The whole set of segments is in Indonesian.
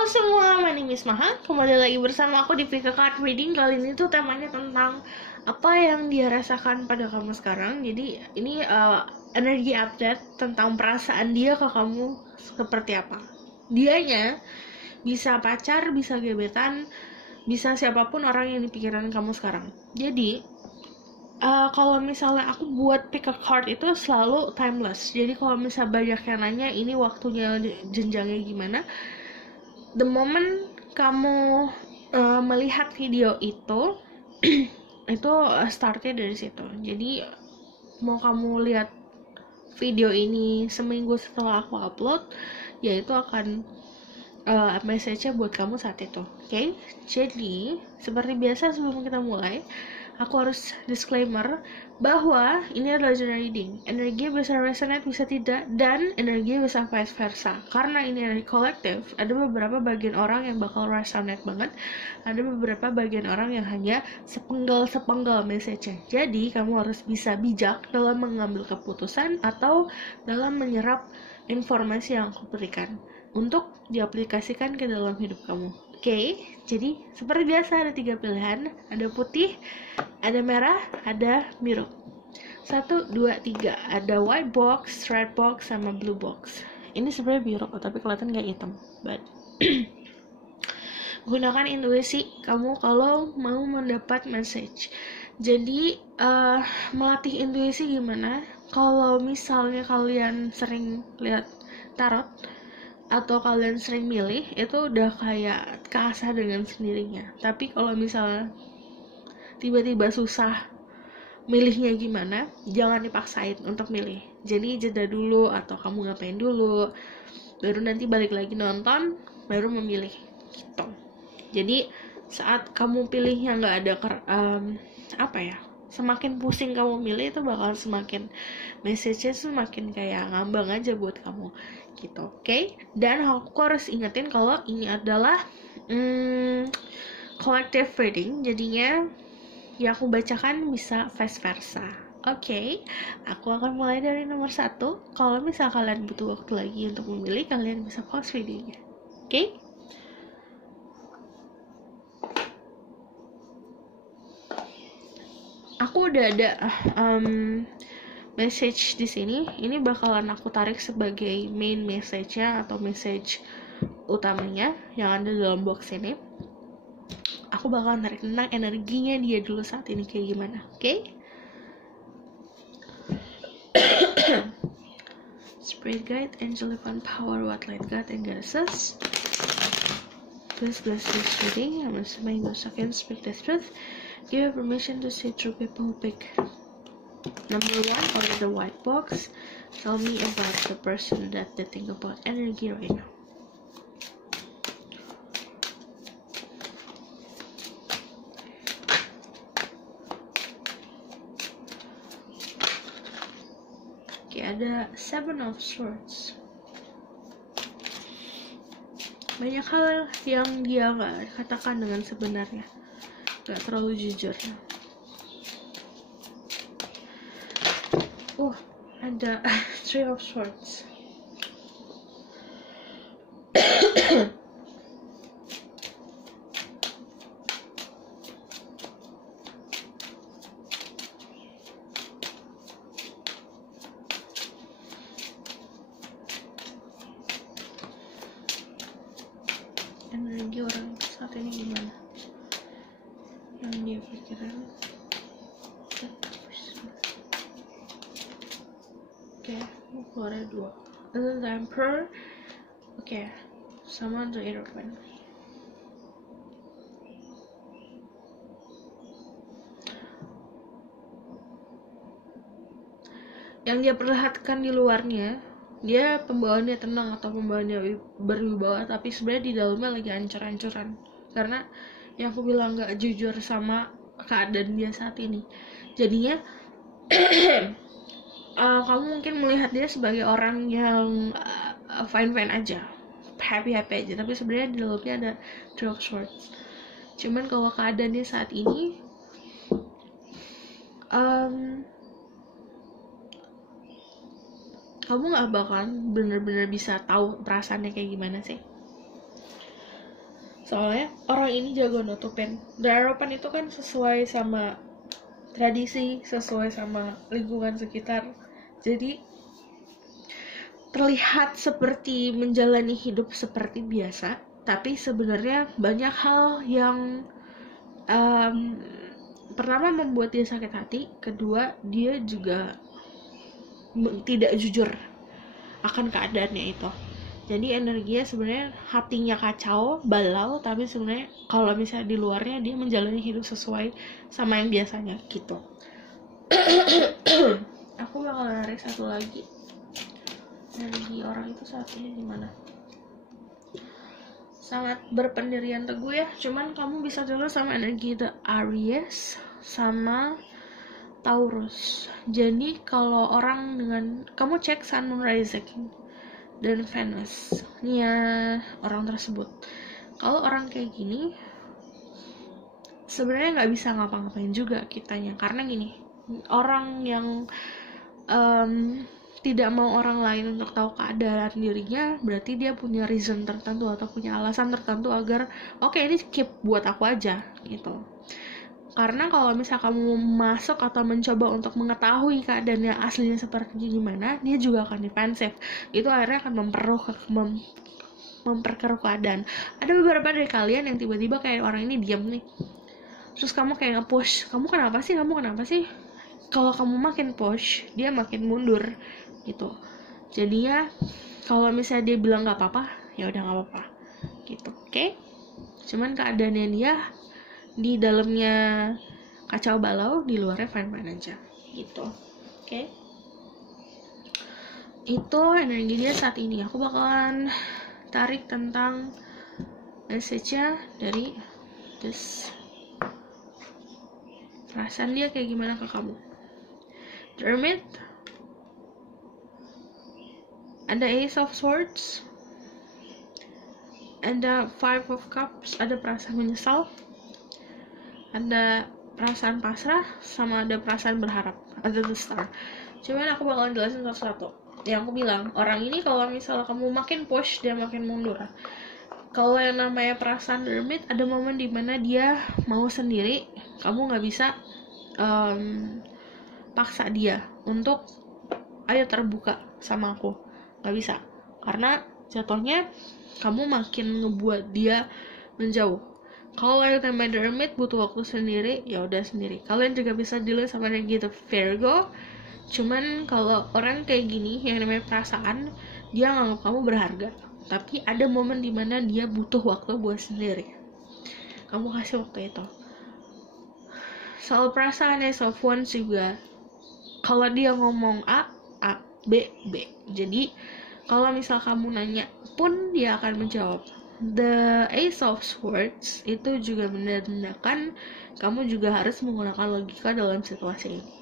Halo semua, my name is Maha. Kembali lagi bersama aku di Pika Card Reading. Kali ini tuh temanya tentang apa yang dia rasakan pada kamu sekarang. Jadi ini energi update tentang perasaan dia ke kamu seperti apa. Dianya bisa pacar, bisa gebetan, bisa siapapun orang yang di pikiran kamu sekarang. Jadi kalau misalnya aku buat pick a card itu selalu timeless. Jadi kalau misalnya banyak yang nanya ini waktunya jenjangnya gimana, the moment kamu melihat video itu itu startnya dari situ. Jadi mau kamu lihat video ini seminggu setelah aku upload, ya itu akan message-nya buat kamu saat itu. Oke? Jadi seperti biasa sebelum kita mulai, aku harus disclaimer bahwa ini adalah general reading. Energi bisa resonate, bisa tidak, dan energi bisa vice versa. Karena ini energi kolektif, ada beberapa bagian orang yang bakal resonate banget, ada beberapa bagian orang yang hanya sepenggal message-nya. Jadi, kamu harus bisa bijak dalam mengambil keputusan atau dalam menyerap informasi yang aku berikan untuk diaplikasikan ke dalam hidup kamu. Oke, jadi seperti biasa ada 3 pilihan, ada putih, ada merah, ada biru. 1, 2, 3, ada white box, red box, sama blue box. Ini sebenarnya biru, tapi kelihatan kayak hitam. But gunakan intuisi kamu kalau mau mendapat message. Jadi melatih intuisi gimana? Kalau misalnya kalian sering lihat tarot atau kalian sering milih, itu udah kayak keasah dengan sendirinya. Tapi kalau misalnya tiba-tiba susah milihnya gimana, jangan dipaksain untuk milih. Jadi jeda dulu atau kamu ngapain dulu, baru nanti balik lagi nonton, baru memilih gitu. Jadi saat kamu pilihnya nggak ada semakin pusing kamu milih, itu bakal semakin message-nya semakin kayak ngambang aja buat kamu gitu. Oke? Dan aku harus ingetin kalau ini adalah collective reading, jadinya yang aku bacakan bisa vice versa. Oke, aku akan mulai dari nomor 1. Kalau misal kalian butuh waktu lagi untuk memilih, kalian bisa pause videonya. Oke? Aku udah ada message di sini. Ini bakalan aku tarik sebagai main message-nya atau message utamanya yang ada dalam box ini. Aku bakalan tarik tentang energinya dia dulu saat ini kayak gimana. Oke? Spirit guide, angel divine power, what light God and goddesses. Please bless this reading. I'm assuming those who can speak the truth. Give you permission to see through people who pick number 1 or the white box. Tell me about the person that they think about energy right now. Oke, ada 7 of Swords. Banyak hal yang dia gak katakan dengan sebenarnya, gak terlalu jujur. Ada 3 of Swords. Energi orang saat ini gimana? Yang dia pikiran. Oke, mau keluar 2. The Emperor. Oke, sama The Aeroplane. Yang dia perlihatkan di luarnya, dia pembawaannya tenang atau pembawaannya berwibawa, tapi sebenarnya di dalamnya lagi hancur-hancuran karena yang aku bilang gak jujur sama keadaan dia saat ini. Jadinya kamu mungkin melihat dia sebagai orang yang fine-fine aja, happy-happy aja, tapi sebenarnya di dalamnya ada 3 of Swords. Cuman kalau keadaannya saat ini kamu gak bakalan bener-bener bisa tahu perasaannya kayak gimana sih. Soalnya orang ini jago nutupin. Harapan itu kan sesuai sama tradisi, sesuai sama lingkungan sekitar. Jadi terlihat seperti menjalani hidup seperti biasa, tapi sebenarnya banyak hal yang pertama membuat dia sakit hati, kedua dia juga tidak jujur akan keadaannya itu. Jadi energinya sebenarnya hatinya kacau, balau, tapi sebenarnya kalau misalnya di luarnya dia menjalani hidup sesuai sama yang biasanya gitu. Aku bakal narik satu lagi. Energi orang itu saat ini gimana? Sangat berpendirian teguh ya. Cuman kamu bisa dulu sama energi The Aries sama Taurus. Jadi kalau orang dengan kamu cek Sun, Moon, Rising dan Venus nya orang tersebut. Kalau orang kayak gini sebenarnya nggak bisa ngapa-ngapain juga kitanya, karena gini, orang yang tidak mau orang lain untuk tahu keadaan dirinya, berarti dia punya reason tertentu atau punya alasan tertentu agar oke, ini keep buat aku aja gitu. Karena kalau misal kamu masuk atau mencoba untuk mengetahui keadaannya aslinya seperti gimana, dia juga akan defensif. Itu akhirnya akan memperkeruh keadaan. Ada beberapa dari kalian yang tiba-tiba kayak orang ini diam nih, terus kamu kayak nge-push, kamu kenapa sih? Kalau kamu makin push, dia makin mundur gitu. Jadi ya kalau misalnya dia bilang nggak apa-apa, ya udah nggak apa-apa gitu, oke? Cuman keadaannya dia di dalamnya kacau balau, di luarnya fine-fine aja gitu, oke? Itu energi dia saat ini. Aku bakalan tarik tentang message-nya dari this. Perasaan dia kayak gimana ke kamu? The Hermit, ada Ace of Swords, ada Five of Cups, ada perasaan menyesal, ada perasaan pasrah, sama ada perasaan berharap, ada The Star. Cuman aku bakalan jelasin satu-satu. Yang aku bilang, orang ini kalau misalnya kamu makin push, dia makin mundur. Kalau yang namanya perasaan The Hermit, ada momen dimana dia mau sendiri, kamu nggak bisa paksa dia untuk ayo terbuka sama aku, nggak bisa, karena jatuhnya kamu makin ngebuat dia menjauh. Kalau yang namanya The Hermit butuh waktu sendiri, ya udah sendiri. Kalian juga bisa deal sama yang gitu Virgo. Cuman kalau orang kayak gini yang namanya perasaan, dia nganggap kamu berharga, tapi ada momen dimana dia butuh waktu buat sendiri. Kamu kasih waktu itu. Soal perasaan Ace of Wands juga, kalau dia ngomong A, B, B. Jadi kalau misal kamu nanya pun dia akan menjawab. The Ace of Swords itu juga menandakan kamu juga harus menggunakan logika dalam situasi ini.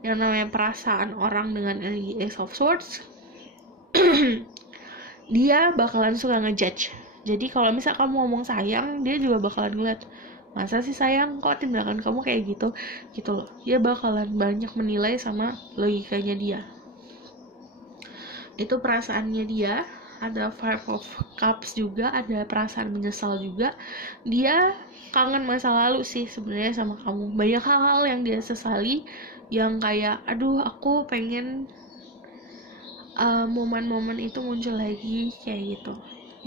Yang namanya perasaan orang dengan energi Ace of Swords, dia bakalan suka ngejudge. Jadi kalau misal kamu ngomong sayang, dia juga bakalan ngeliat, masa sih sayang, kok tindakan kamu kayak gitu loh. Dia bakalan banyak menilai sama logikanya dia. Itu perasaannya dia. Ada Five of Cups juga, ada perasaan menyesal juga. Dia kangen masa lalu sih sebenarnya sama kamu. Banyak hal-hal yang dia sesali, yang kayak aduh aku pengen momen-momen itu muncul lagi, kayak gitu.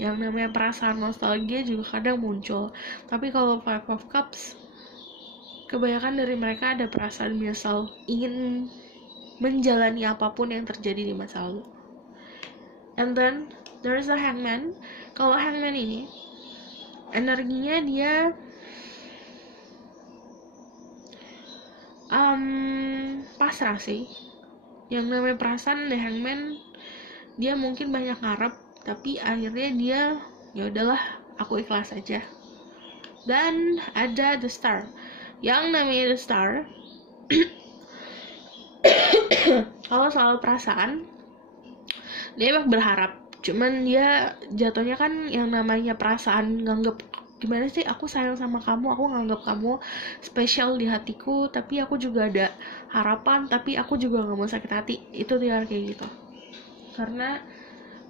Yang namanya perasaan nostalgia juga kadang muncul. Tapi kalau Five of Cups, kebanyakan dari mereka ada perasaan menyesal, ingin menjalani apapun yang terjadi di masa lalu. And then there's a Hangman. Kalau Hangman ini energinya dia pasrah sih. Yang namanya perasaan The Hangman, dia mungkin banyak ngarep, tapi akhirnya dia ya udahlah, aku ikhlas aja. Dan ada The Star. Yang namanya The Star, kalau soal perasaan, dia emang berharap, cuman dia jatuhnya kan yang namanya perasaan nganggep gimana sih, aku sayang sama kamu, aku nganggep kamu spesial di hatiku, tapi aku juga ada harapan, tapi aku juga gak mau sakit hati. Itu dia kayak gitu. Karena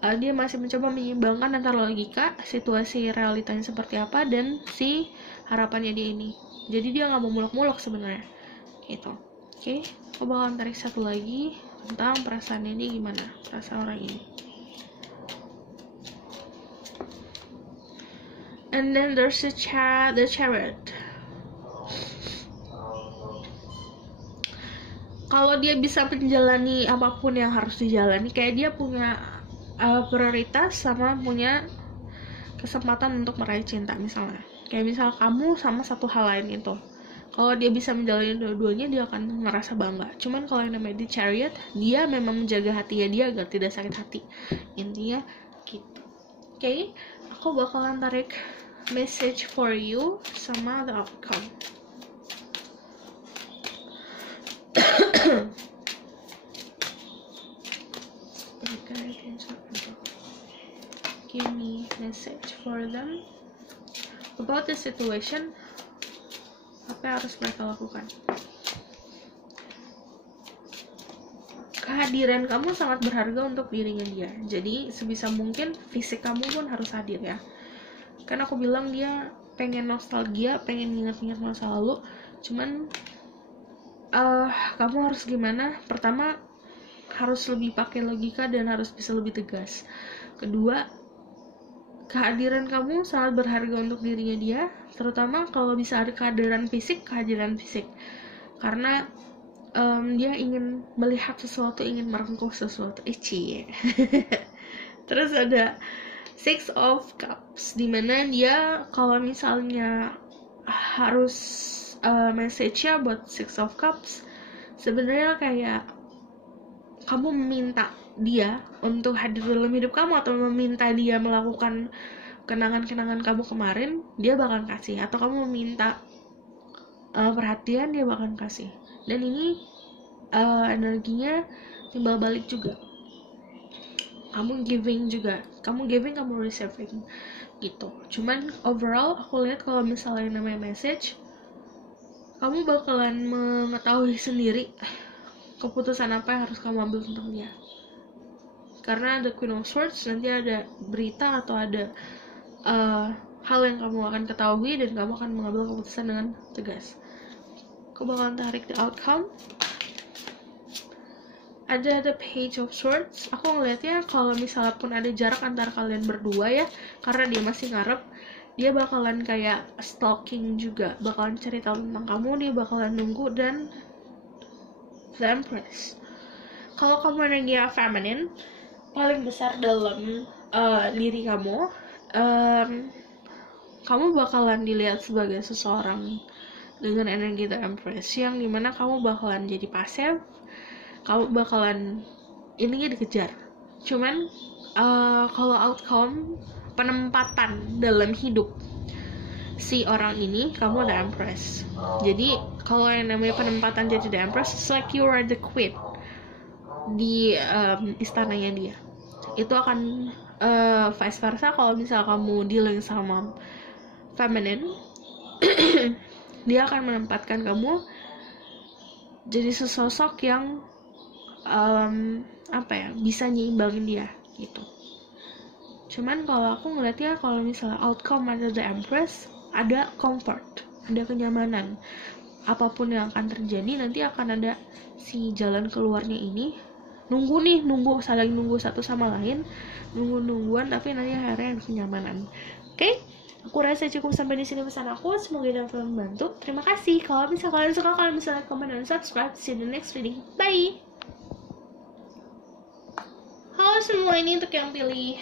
dia masih mencoba menyeimbangkan antara logika, situasi realitanya seperti apa, dan si harapannya dia ini. Jadi dia nggak mau muluk-muluk sebenarnya gitu. Oke, aku bakalan tarik satu lagi tentang perasaannya dia gimana, perasaan orang ini. And then there's the Chariot. Kalau dia bisa menjalani apapun yang harus dijalani, kayak dia punya prioritas sama punya kesempatan untuk meraih cinta misalnya. Kayak misal kamu sama satu hal lain itu. Kalau dia bisa menjalani dua-duanya, dia akan merasa bangga. Cuman kalau yang namanya The Chariot, dia memang menjaga hatinya dia agar tidak sakit hati. Intinya gitu. Oke, aku bakalan tarik message for you sama the outcome. Give me message for them about the situation. Apa yang harus mereka lakukan? Kehadiran kamu sangat berharga untuk dirinya dia. Jadi sebisa mungkin fisik kamu pun harus hadir ya. Kan aku bilang dia pengen nostalgia, pengen ingat-ingat masa lalu. Cuman kamu harus gimana? Pertama, harus lebih pakai logika dan harus bisa lebih tegas. Kedua, kehadiran kamu sangat berharga untuk dirinya dia, terutama kalau bisa ada kehadiran fisik. Karena dia ingin melihat sesuatu, ingin merengkuh sesuatu. Terus ada Six of Cups, dimana dia kalau misalnya harus message-nya buat Six of Cups, sebenarnya kayak kamu meminta dia untuk hadir dalam hidup kamu, atau meminta dia melakukan kenangan-kenangan kamu kemarin, dia bakal kasih. Atau kamu meminta perhatian, dia bakal kasih. Dan ini energinya timbal balik juga. Kamu giving juga, kamu receiving gitu. Cuman overall aku lihat kalau misalnya namanya message, kamu bakalan mengetahui sendiri keputusan apa yang harus kamu ambil untuk dia. Karena ada Queen of Swords, nanti ada berita atau ada hal yang kamu akan ketahui dan kamu akan mengambil keputusan dengan tegas. Aku bakalan tarik the outcome. Ada the Page of Swords. Aku ngeliatnya kalau misalnya pun ada jarak antara kalian berdua ya, karena dia masih ngarep, dia bakalan kayak stalking juga, bakalan cerita tentang kamu, dia bakalan nunggu. Dan the Empress, kalau kamu energi feminine paling besar dalam diri kamu, kamu bakalan dilihat sebagai seseorang dengan energi the Empress, yang dimana kamu bakalan jadi pasif, kamu bakalan ininya dikejar. Cuman kalau outcome, penempatan dalam hidup si orang ini, kamu ada Empress. Jadi kalau yang namanya penempatan jadi the Empress, it's like you are the queen di istananya dia. Itu akan vice versa kalau misal kamu dealing sama feminine. Dia akan menempatkan kamu jadi sesosok yang bisa nyimbangin dia gitu. Cuman kalau aku ngeliatnya, kalau misalnya outcome ada the Empress, ada comfort, ada kenyamanan. Apapun yang akan terjadi, nanti akan ada si jalan keluarnya ini. Saling nunggu satu sama lain, nungguan, tapi nanti akhirnya ada kenyamanan. Oke? Aku rasa cukup sampai di sini pesan aku. Semoga dapat membantu. Terima kasih. Kalau misalnya kalian suka, kalian bisa like, comment, dan subscribe. See you in the next reading. Bye. Halo semua, ini untuk yang pilih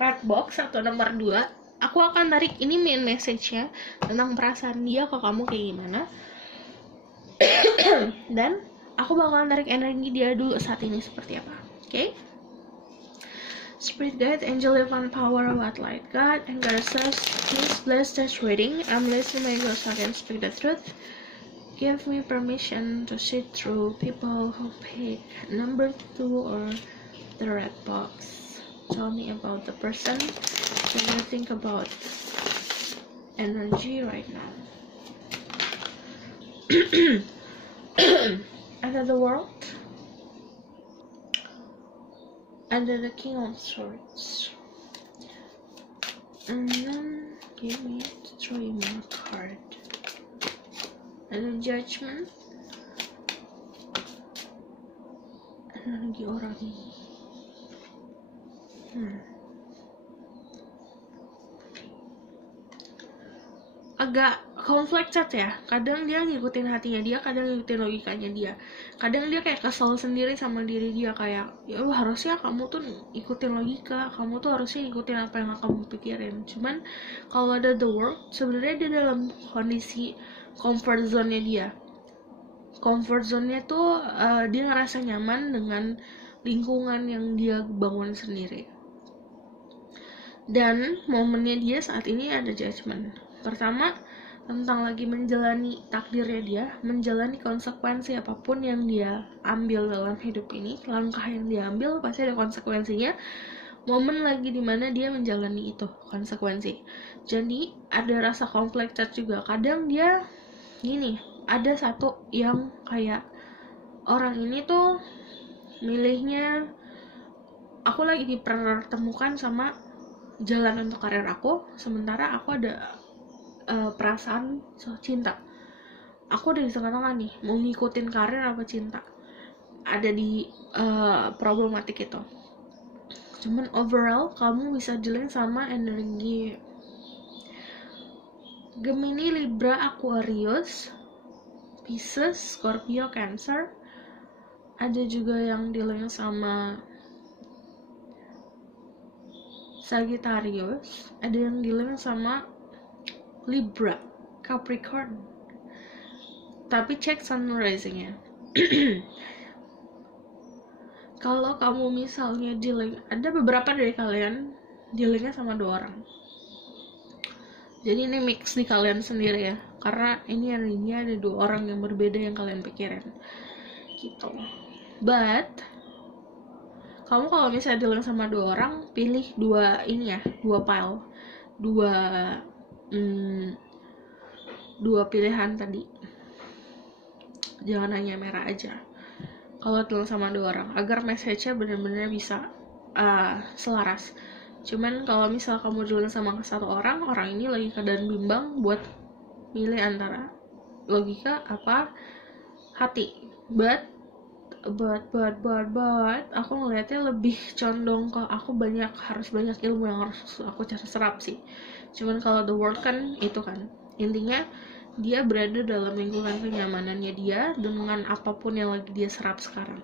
red box atau nomor 2. Aku akan tarik ini main message-nya tentang perasaan dia ke kamu kayak gimana. Dan aku bakalan tarik energi dia dulu saat ini seperti apa. Oke? Spirit guide, angel divine power, white light God, and goddesses, please bless this reading. I'm listening my God so I can speak the truth. Give me permission to see through people who pick number 2 or the red box. Tell me about the person. What do you think about energy right now? Another world. Ada the King of Swords, and then give me 3 more card. Ada Judgment, lagi orang ini. Agak conflicted ya, kadang dia ngikutin hatinya dia, kadang ngikutin logikanya dia, kadang dia kayak kesel sendiri sama diri dia, kayak ya harusnya kamu tuh ikutin logika, kamu tuh harusnya ikutin apa yang kamu pikirin. Cuman kalau ada the world, sebenarnya dia dalam kondisi comfort zone-nya dia. Comfort zone-nya tuh dia ngerasa nyaman dengan lingkungan yang dia bangun sendiri. Dan momennya dia saat ini ada Judgment. Pertama, tentang lagi menjalani takdirnya dia, menjalani konsekuensi apapun yang dia ambil dalam hidup ini. Langkah yang dia ambil pasti ada konsekuensinya. Momen lagi dimana dia menjalani itu konsekuensi. Jadi ada rasa conflicted juga. Kadang dia gini, ada satu yang kayak orang ini tuh milihnya, aku lagi dipertemukan sama jalan untuk karir aku, sementara aku ada perasaan cinta. Aku udah di tengah-tengah nih, mau ngikutin karir apa cinta. Ada di problematik itu. Cuman overall kamu bisa dealing sama energi Gemini, Libra, Aquarius, Pisces, Scorpio, Cancer. Ada juga yang dealing sama Sagittarius, ada yang dealing sama Libra, Capricorn. Tapi cek sun rising-nya. Kalau kamu misalnya dealing, ada beberapa dari kalian dealingnya sama 2 orang. Jadi ini mix di kalian sendiri ya, karena ini energinya ada 2 orang yang berbeda yang kalian pikirin gitu. But kamu kalau misalnya dealing sama 2 orang, pilih 2 ini ya, 2 pile, 2 pilihan tadi, jangan hanya merah aja kalau dealing sama 2 orang, agar message-nya benar-benar bisa selaras. Cuman kalau misal kamu dealing sama 1 orang, orang ini lagi keadaan bimbang buat milih antara logika apa hati. But aku ngelihatnya lebih condong ke aku harus banyak ilmu yang harus aku cari serap sih. Cuman kalau the world kan itu kan intinya dia berada dalam lingkungan kenyamanannya dia dengan apapun yang lagi dia serap sekarang.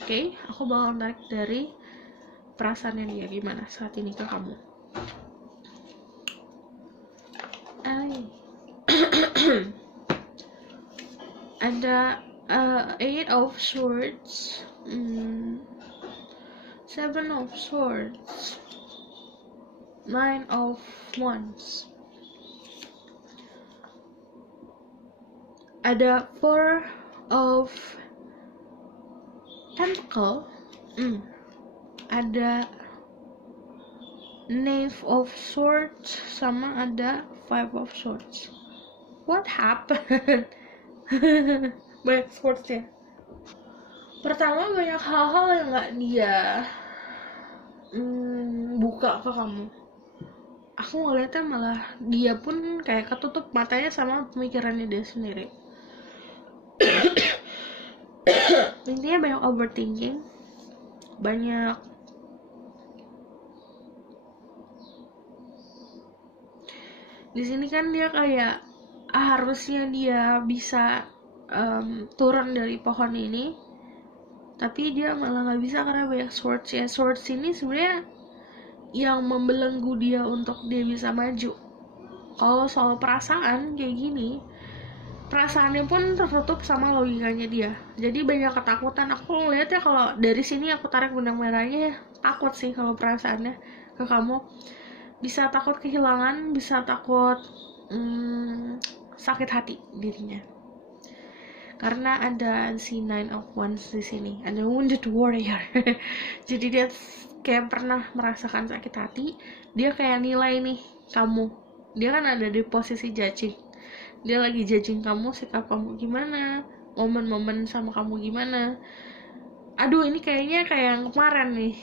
Oke, aku bakal tarik dari perasaannya dia gimana saat ini ke kamu. Ada 8 of Swords, 7 of Swords, 9 of Wands. Ada 4 of Pentacle, ada Knave of Swords, sama ada 5 of Swords. What happened? Banyak swords ya. Pertama, banyak hal-hal yang gak dia buka ke kamu. Aku ngeliatnya malah dia pun kayak ketutup matanya sama pemikirannya dia sendiri. Intinya banyak overthinking, banyak di sini kan dia kayak harusnya dia bisa turun dari pohon ini, tapi dia malah nggak bisa karena banyak swords ya. Swords ini sebenarnya yang membelenggu dia untuk dia bisa maju. Kalau soal perasaan kayak gini, perasaannya pun tertutup sama logikanya dia. Jadi banyak ketakutan. Aku ngeliatnya kalau dari sini aku tarik benang merahnya, takut sih kalau perasaannya ke kamu. Bisa takut kehilangan, bisa takut sakit hati dirinya. Karena ada si 9 of Wands di sini, ada wounded warrior. Jadi dia kayak pernah merasakan sakit hati, dia kayak nilai nih kamu. Dia kan ada di posisi judging. Dia lagi judging kamu, sikap kamu gimana, momen-momen sama kamu gimana. Aduh, ini kayaknya kayak yang kemarin nih.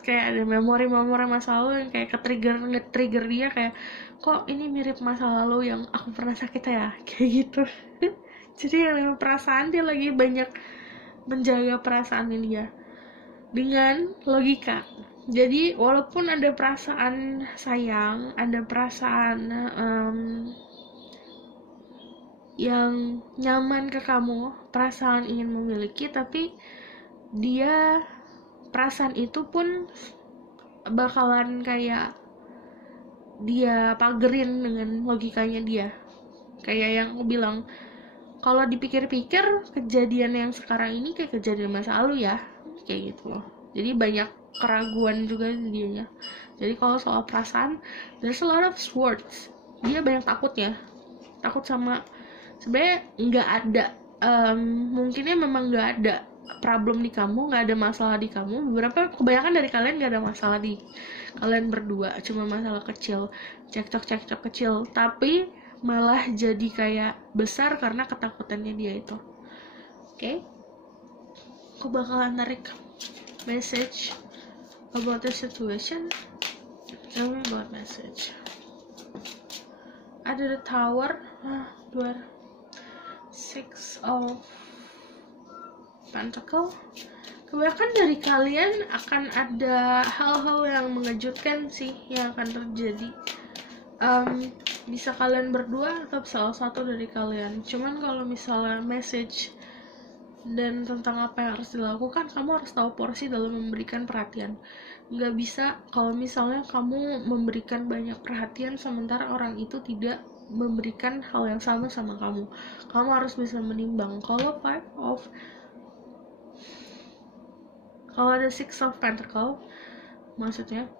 kayak ada memori-memori masa lalu yang kayak nge-trigger dia, kayak kok ini mirip masa lalu yang aku pernah sakit ya, kayak gitu. Jadi yang perasaan dia lagi banyak menjaga perasaan dia dengan logika. Jadi walaupun ada perasaan sayang, ada perasaan yang nyaman ke kamu, perasaan ingin memiliki, tapi dia perasaan itu pun bakalan kayak dia pagerin dengan logikanya dia. Kayak yang aku bilang, kalau dipikir-pikir kejadian yang sekarang ini kayak kejadian masa lalu ya, kayak gitu loh. Jadi banyak keraguan juga di dianya. Jadi kalau soal perasaan, there's a lot of words. Dia banyak takutnya, takut sama, sebenarnya nggak ada, mungkinnya memang nggak ada problem di kamu, nggak ada masalah di kamu. Kebanyakan dari kalian nggak ada masalah di kalian berdua, cuma masalah kecil, cekcok kecil, tapi malah jadi kayak besar karena ketakutannya dia itu. Oke? Aku bakalan tarik message about the situation. Tell me about message. Ada the tower, Six of Pentacle. Kebanyakan dari kalian akan ada hal-hal yang mengejutkan sih yang akan terjadi. Bisa kalian berdua atau salah satu dari kalian. Cuman kalau misalnya message dan tentang apa yang harus dilakukan, kamu harus tahu porsi dalam memberikan perhatian. Nggak bisa kalau misalnya kamu memberikan banyak perhatian sementara orang itu tidak memberikan hal yang sama kamu. Kamu harus bisa menimbang. Kalau ada Six of Pentacle, maksudnya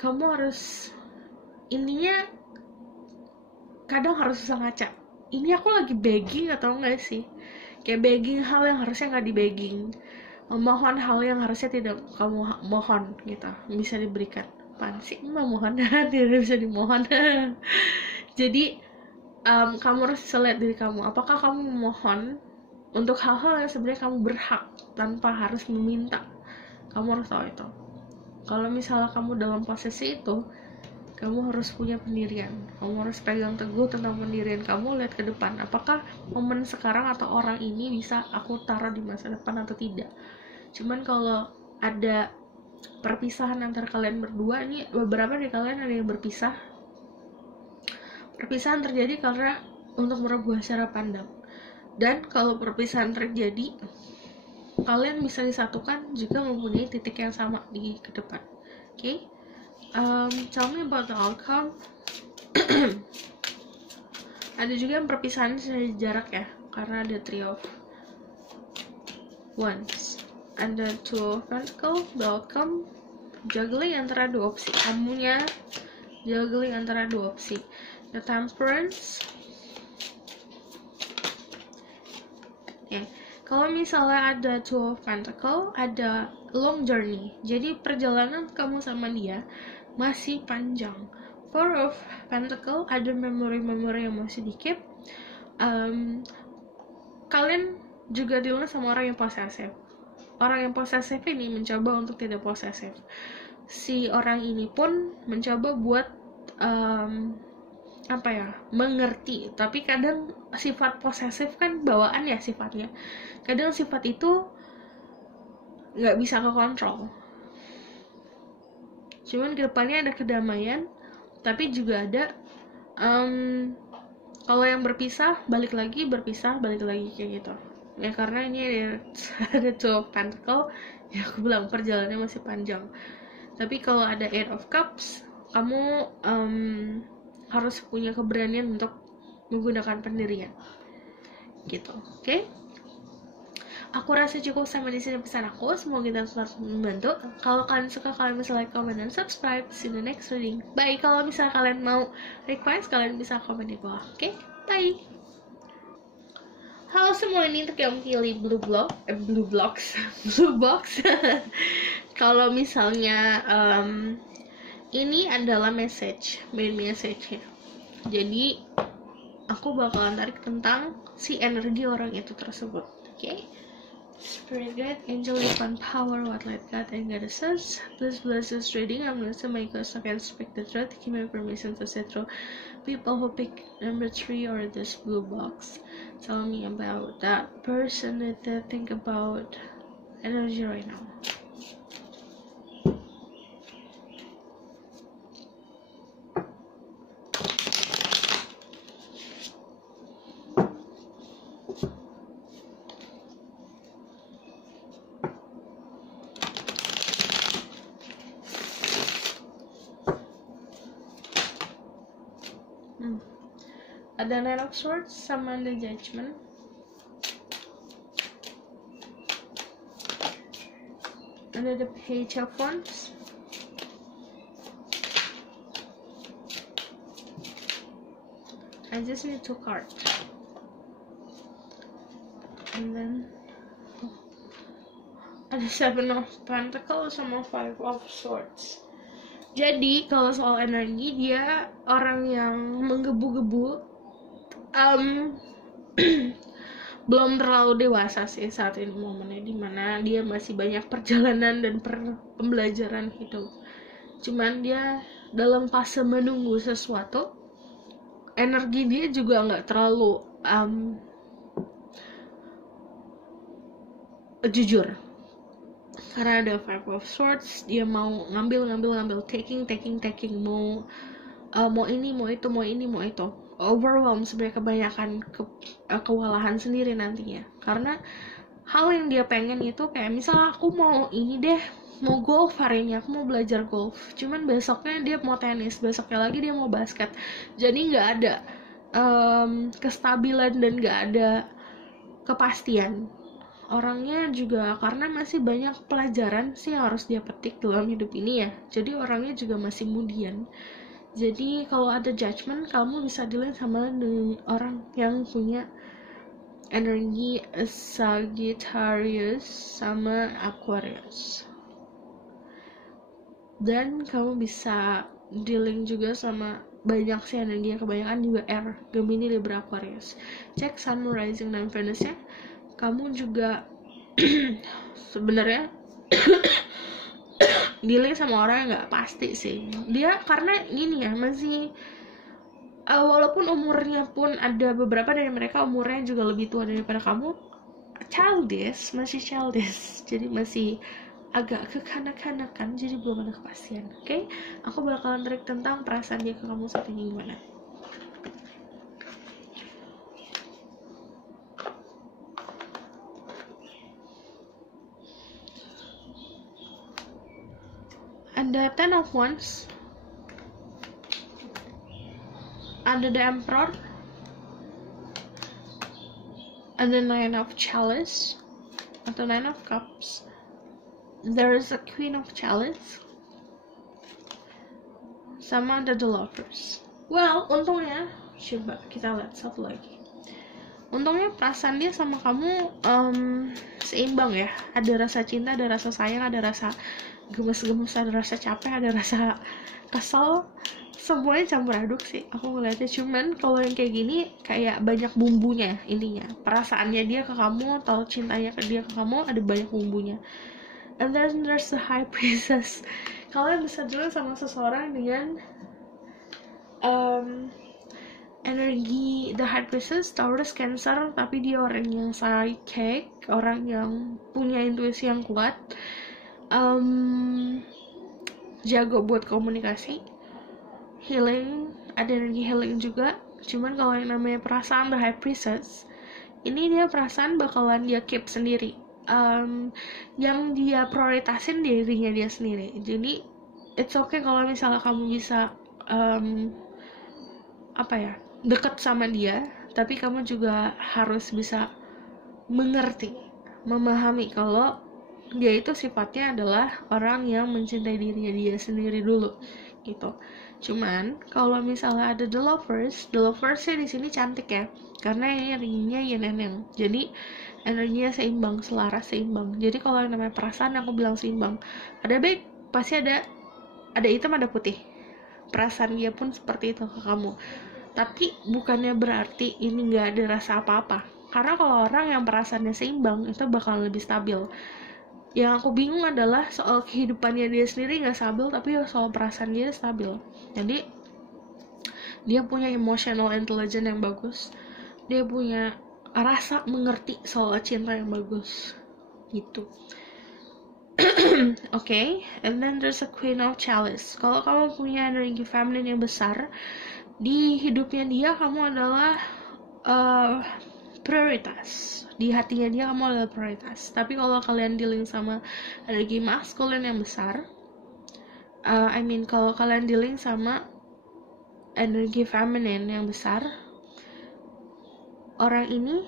kamu harus, intinya kadang harus bisa ngaca. Ini aku lagi begging atau enggak sih? Kayak begging hal yang harusnya nggak di begging, memohon hal yang harusnya tidak kamu mohon gitu, bisa diberikan. Apaan sih memohon? Tidak bisa dimohon. Jadi kamu harus bisa lihat diri kamu, apakah kamu memohon untuk hal-hal yang sebenarnya kamu berhak tanpa harus meminta. Kamu harus tahu itu. Kalau misalnya kamu dalam posisi itu, kamu harus punya pendirian. Kamu harus pegang teguh tentang pendirian kamu. Lihat ke depan, apakah momen sekarang atau orang ini bisa aku taruh di masa depan atau tidak. Cuman kalau ada perpisahan antara kalian berdua, ini beberapa dari kalian ada yang berpisah. Perpisahan terjadi karena untuk merubah cara pandang. Dan kalau perpisahan terjadi, kalian bisa disatukan jika mempunyai titik yang sama di ke depan. Oke? Tell me about the outcome. Ada juga yang perpisahan secara jarak ya, karena ada Three of Wands, ada Two of Pentacles. The outcome, juggling antara dua opsi. Kamunya juggling antara dua opsi. The Temperance. Kalau misalnya ada Two of Pentacles, ada long journey. Jadi perjalanan kamu sama dia masih panjang. Four of Pentacles, ada memori-memori yang masih di-keep. Kalian juga dealing sama orang yang posesif. Orang yang posesif ini mencoba untuk tidak posesif. Si orang ini pun mencoba buat mengerti, tapi kadang sifat posesif kan bawaan ya sifatnya. Kadang sifat itu nggak bisa kekontrol. Cuman kedepannya ada kedamaian, tapi juga ada kalau yang berpisah balik lagi kayak gitu ya, karena ini ada Two of Pentacles ya, aku bilang perjalanannya masih panjang. Tapi kalau ada Eight of Cups, kamu harus punya keberanian untuk menggunakan pendirian gitu. Oke? Aku rasa cukup sampai di sini pesan aku. Semoga kita tetap membantu. Kalau kalian suka, kalian bisa like, comment, dan subscribe. See you in the next reading. Bye. Kalau misalnya kalian mau request, kalian bisa komen di bawah. Oke? Bye. Halo semua, ini untuk yang pilih blue box. Kalau misalnya ini adalah main message-nya. Jadi aku bakalan tarik tentang si energi orang itu tersebut. Oke? Spirit guide, angel, divine power, what light God and goddesses, please bless this reading. I'm Melissa, my ghost, I can speak the truth. Give me permission to say through people who pick number 3 or this blue box. Tell me about that person that they think about energy right now. Ada Nine of Swords sama The Judgment. Ada the Page of Wands. I just need 2 cards. And then ada Seven of Pentacles sama Five of Swords. Jadi kalau soal energi, dia orang yang menggebu-gebu, belum terlalu dewasa sih saat ini momennya, dimana dia masih banyak perjalanan dan pembelajaran hidup. Cuman dia dalam fase menunggu sesuatu. Energi dia juga nggak terlalu jujur, karena ada Five of Swords. Dia mau ngambil, taking, mau ini, mau itu, mau ini, mau itu. Overwhelm sebenarnya, kebanyakan kewalahan sendiri nantinya, karena hal yang dia pengen itu kayak misalnya aku mau ini deh, mau golf hari ini, aku mau belajar golf, cuman besoknya dia mau tenis, besoknya lagi dia mau basket. Jadi nggak ada kestabilan dan nggak ada kepastian. Orangnya juga karena masih banyak pelajaran sih yang harus dia petik dalam hidup ini ya, jadi orangnya juga masih mudian. Jadi kalau ada judgment, kamu bisa dilihat sama orang yang punya energi Sagittarius sama Aquarius. Dan kamu bisa dealing juga sama banyak sih energi, kebanyakan juga air, Gemini, Libra, Aquarius. Cek Sun, Rising, dan Venus-nya. Kamu juga sebenarnya dealing sama orang yang nggak pasti sih. Dia karena gini ya, masih walaupun umurnya pun ada beberapa dari mereka umurnya juga lebih tua daripada kamu, masih childish, jadi masih agak kekanak-kanakan, jadi belum ada kepastian. Oke? Aku bakalan tarik tentang perasaan dia ke kamu saat ini gimana. Ada Ten of Wands, ada The Emperor, ada Nine of Chalice atau Nine of Cups. There is a Queen of Chalice sama ada The Lovers. Well, untungnya, coba kita lihat satu lagi. Untungnya perasaan dia sama kamu seimbang ya. Ada rasa cinta, ada rasa sayang, ada rasa gemes-gemes, ada rasa capek, ada rasa kesel, semuanya campur aduk sih aku ngeliatnya. Cuman kalau yang kayak gini kayak banyak bumbunya, intinya perasaannya dia ke kamu atau cintanya ke dia ke kamu ada banyak bumbunya. And then there's the High Priestess. Kalian bisa dulu sama seseorang dengan energi The High Priestess, Taurus, Cancer, tapi dia orang yang psychic, orang yang punya intuisi yang kuat, jago buat komunikasi, healing, ada energi healing juga. Cuman kalau yang namanya perasaan The High Priestess, ini dia perasaan bakalan dia keep sendiri, yang dia prioritasin dirinya dia sendiri. Jadi it's okay kalau misalnya kamu bisa deket sama dia, tapi kamu juga harus bisa mengerti, memahami kalau dia itu sifatnya adalah orang yang mencintai dirinya dia sendiri dulu gitu. Cuman kalau misalnya ada The Lovers-nya di sini cantik ya, karena ini energinya yin and yang, jadi energinya seimbang, selaras, seimbang. Jadi kalau yang namanya perasaan, aku bilang seimbang. Ada baik, pasti ada hitam, ada putih. Perasaan dia pun seperti itu ke kamu. Tapi bukannya berarti ini nggak ada rasa apa-apa. Karena kalau orang yang perasaannya seimbang itu bakal lebih stabil. Yang aku bingung adalah soal kehidupannya dia sendiri nggak stabil, tapi soal perasaan dia stabil. Jadi dia punya emotional intelligence yang bagus, dia punya rasa mengerti soal cinta yang bagus gitu. Okay, and then there's a Queen of Chalice. Kalau kamu punya energi feminine yang besar di hidupnya dia, kamu adalah prioritas. Di hatinya dia kamu adalah prioritas. Tapi kalau kalian dealing sama energi maskulin yang besar, kalau kalian dealing sama energi feminine yang besar, orang ini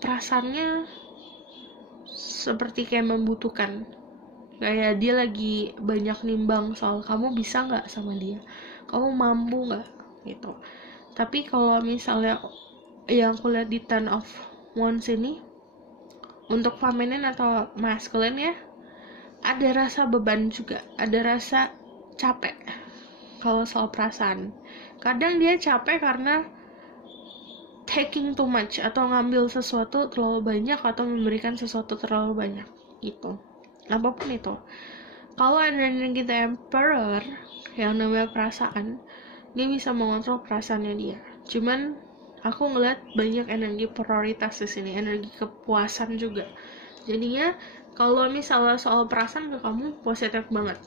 perasaannya seperti kayak membutuhkan, kayak dia lagi banyak nimbang soal kamu bisa nggak sama dia, kamu mampu nggak gitu. Tapi kalau misalnya yang aku lihat di Ten of Wands ini, untuk feminine atau masculine ya, ada rasa beban juga, ada rasa capek. Kalau soal perasaan, kadang dia capek karena taking too much, atau ngambil sesuatu terlalu banyak, atau memberikan sesuatu terlalu banyak gitu. Apapun itu, kalau energi kita Emperor yang namanya perasaan, dia bisa mengontrol perasaannya dia. Cuman aku ngeliat banyak energi prioritas di sini, energi kepuasan juga. Jadinya kalau misalnya soal perasaan ke kamu positif banget,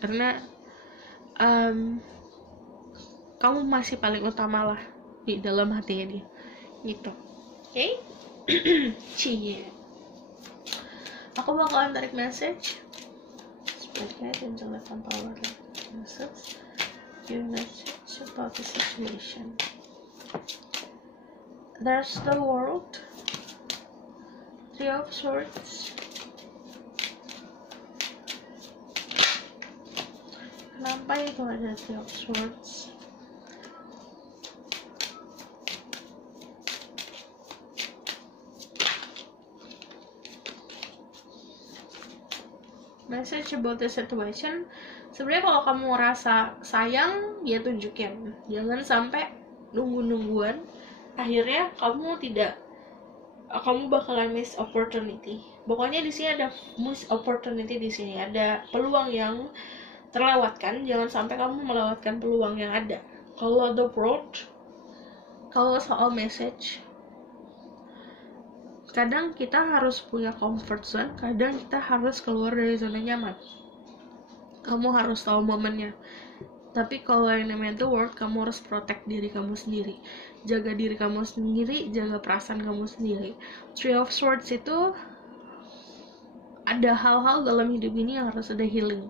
karena kamu masih paling utama lah di dalam hatinya dia gitu. Oke. Cie. Aku bakalan tarik message sebagai intellectual power message, give message about the situation. There's the world, Three of Swords. Kenapa itu ada Three of Swords? Message about the situation. Sebenarnya kalau kamu rasa sayang, ya tunjukin. Jangan sampai nunggu-nungguan. Akhirnya kamu bakalan miss opportunity. Pokoknya di sini ada miss opportunity, di sini ada peluang yang terlewatkan. Jangan sampai kamu melewatkan peluang yang ada. Kalau the world, kalau soal message, kadang kita harus punya comfort zone, kadang kita harus keluar dari zona nyaman. Kamu harus tahu momennya. Tapi kalau yang namanya the world, kamu harus protect diri kamu sendiri, jaga diri kamu sendiri, jaga perasaan kamu sendiri. Three of Swords itu ada hal-hal dalam hidup ini yang harus ada healing,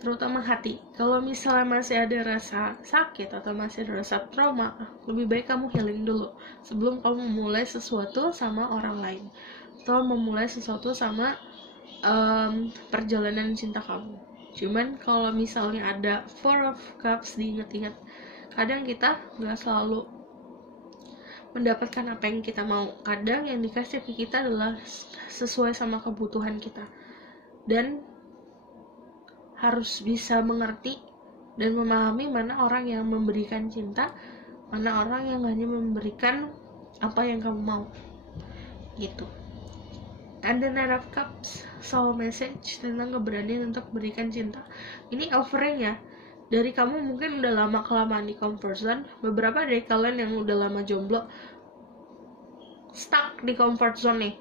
terutama hati. Kalau misalnya masih ada rasa sakit atau masih ada rasa trauma, lebih baik kamu healing dulu sebelum kamu memulai sesuatu sama orang lain atau memulai sesuatu sama perjalanan cinta kamu. Cuman kalau misalnya ada Four of Cups, diingat-ingat, kadang kita nggak selalu mendapatkan apa yang kita mau. Kadang yang dikasih ke kita adalah sesuai sama kebutuhan kita, dan harus bisa mengerti dan memahami mana orang yang memberikan cinta, mana orang yang hanya memberikan apa yang kamu mau gitu. And the Knight of Cups, soul message tentang keberanian untuk berikan cinta. Ini offering ya, dari kamu mungkin udah lama kelamaan di comfort zone. Beberapa dari kalian yang udah lama jomblo, stuck di comfort zone nih.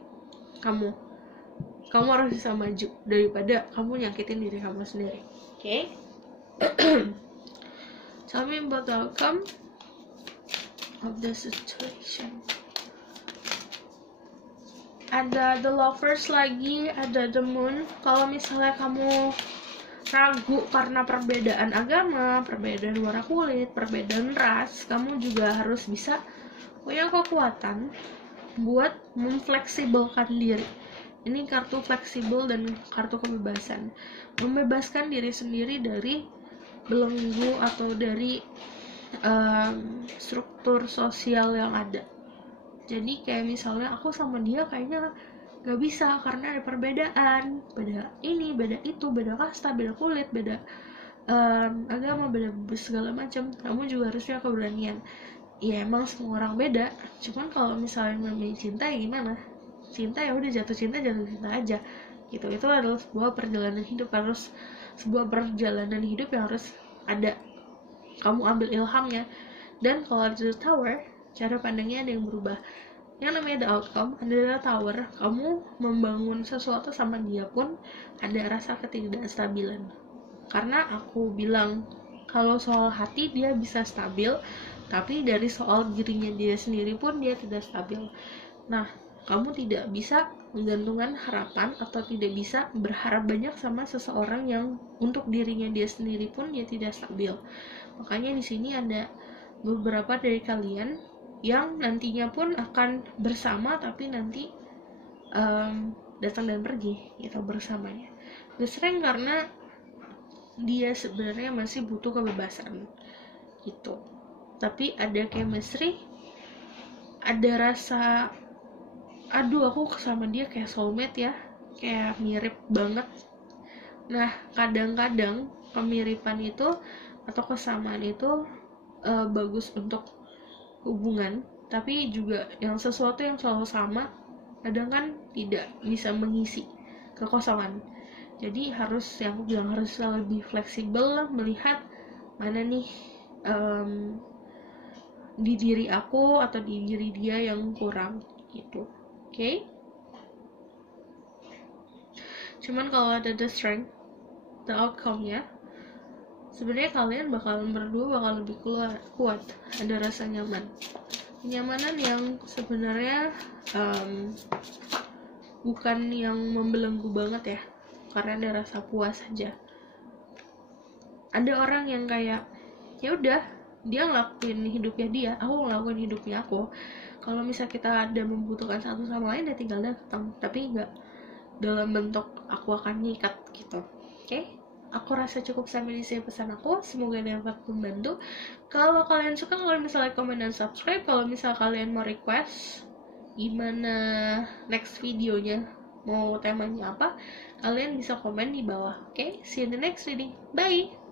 Kamu harus bisa maju daripada kamu nyakitin diri kamu sendiri. Okay? Tell me about the outcome of the situation. Ada the lovers lagi, ada the moon. Kalau misalnya kamu ragu karena perbedaan agama, perbedaan warna kulit, perbedaan ras, kamu juga harus bisa punya kekuatan buat memfleksibelkan diri. Ini kartu fleksibel dan kartu kebebasan. Membebaskan diri sendiri dari belenggu atau dari struktur sosial yang ada. Jadi kayak misalnya aku sama dia kayaknya gak bisa karena ada perbedaan, beda ini, beda itu, beda kasta, beda kulit, beda agama, beda segala macam. Kamu juga harus punya keberanian. ya emang semua orang beda. Cuman kalau misalnya namanya cinta ya gimana, cinta ya udah jatuh cinta aja gitu. Itu adalah sebuah perjalanan hidup, harus sebuah perjalanan hidup yang harus ada kamu ambil ilhamnya. Dan kalau di The Tower, cara pandangnya ada yang berubah. Yang namanya The Outcome adalah tower, kamu membangun sesuatu sama dia pun ada rasa ketidakstabilan. Karena aku bilang kalau soal hati dia bisa stabil, tapi dari soal dirinya dia sendiri pun dia tidak stabil. Nah, kamu tidak bisa menggantungkan harapan atau tidak bisa berharap banyak sama seseorang yang untuk dirinya dia sendiri pun dia tidak stabil. Makanya di sini ada beberapa dari kalian yang nantinya pun akan bersama, tapi nanti datang dan pergi gitu bersamanya. Sering karena dia sebenarnya masih butuh kebebasan gitu, tapi ada chemistry, ada rasa aduh aku sama dia kayak soulmate ya, kayak mirip banget. Nah, kadang-kadang kemiripan itu atau kesamaan itu bagus untuk hubungan, tapi juga yang sesuatu yang selalu sama kadang kan tidak bisa mengisi kekosongan. Jadi harus, yang aku bilang, harus lebih fleksibel melihat mana nih di diri aku atau di diri dia yang kurang gitu. Oke? Cuman kalau ada the strength, the outcome-nya, sebenarnya kalian berdua bakal lebih kuat, ada rasa kenyamanan yang sebenarnya bukan yang membelenggu banget ya, karena ada rasa puas aja. Ada orang yang kayak ya udah dia ngelakuin hidupnya dia, aku ngelakuin hidupnya aku. Kalau misal kita ada membutuhkan satu sama lain ya tinggal datang, tapi nggak dalam bentuk aku akan ngikat gitu. Oke? Aku rasa cukup sampai di sini pesan aku, semoga dapat membantu. Kalau kalian suka, kalian bisa like, comment, dan subscribe. Kalau misal kalian mau request gimana next videonya, mau temanya apa, kalian bisa komen di bawah. Oke? See you in the next video. Bye!